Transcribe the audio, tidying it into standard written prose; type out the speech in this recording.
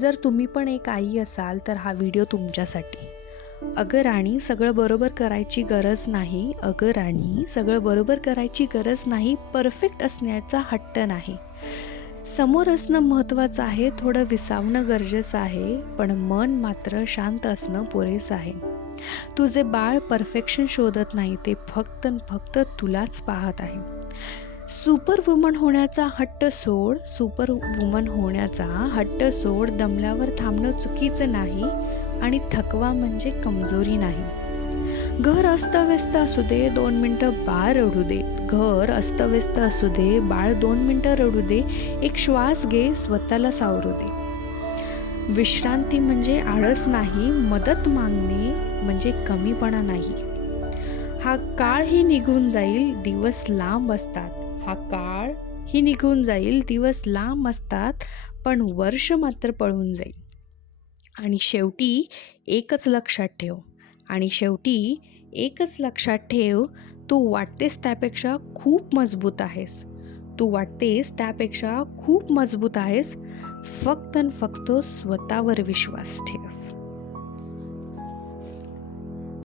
जर तुम्ही पण एक आई असाल तर हा व्हिडिओ तुमच्यासाठी. अगं राणी, सगळं बरोबर करायची गरज नाही. अगं राणी, सगळं बरोबर करायची गरज नाही. परफेक्ट असण्याचा हट्ट नाही. समोर असणं महत्त्वाचं आहे, थोडं विसावणं गरजेचं आहे, पण मन मात्र शांत असणं पुरेसं आहे. तुझे बाळ परफेक्शन शोधत नाही, ते फक्त न फक्त तुलाच पाहत आहे. सुपर वुमन होण्याचा हट्ट सोड, सुपर वुमन होण्याचा हट्ट सोड. दमल्यावर थांबणं चुकीचं नाही आणि थकवा म्हणजे कमजोरी नाही. घर अस्तव्यस्त असू दे, 2 मिनटं बाळ रडू दे. घर अस्तव्यस्त असू दे, बाळ 2 मिनटं रडू दे. एक श्वास घे, स्वतःला सावरू दे. विश्रांती म्हणजे आळस नाही, मदत मागणे म्हणजे कमीपणा नाही. हा काळही निघून जाईल, दिवस लांब असतात. हा काळ ही निघून जाईल, दिवस लांब असतात, पण वर्ष मात्र पळून जाईल. आणि शेवटी एकच लक्षात ठेव, आणि शेवटी एकच लक्षात ठेव, तू वाटतेस त्यापेक्षा खूप मजबूत आहेस. तू वाटतेस त्यापेक्षा खूप मजबूत आहेस. फक्त आणि फक्त स्वतःवर विश्वास ठेव.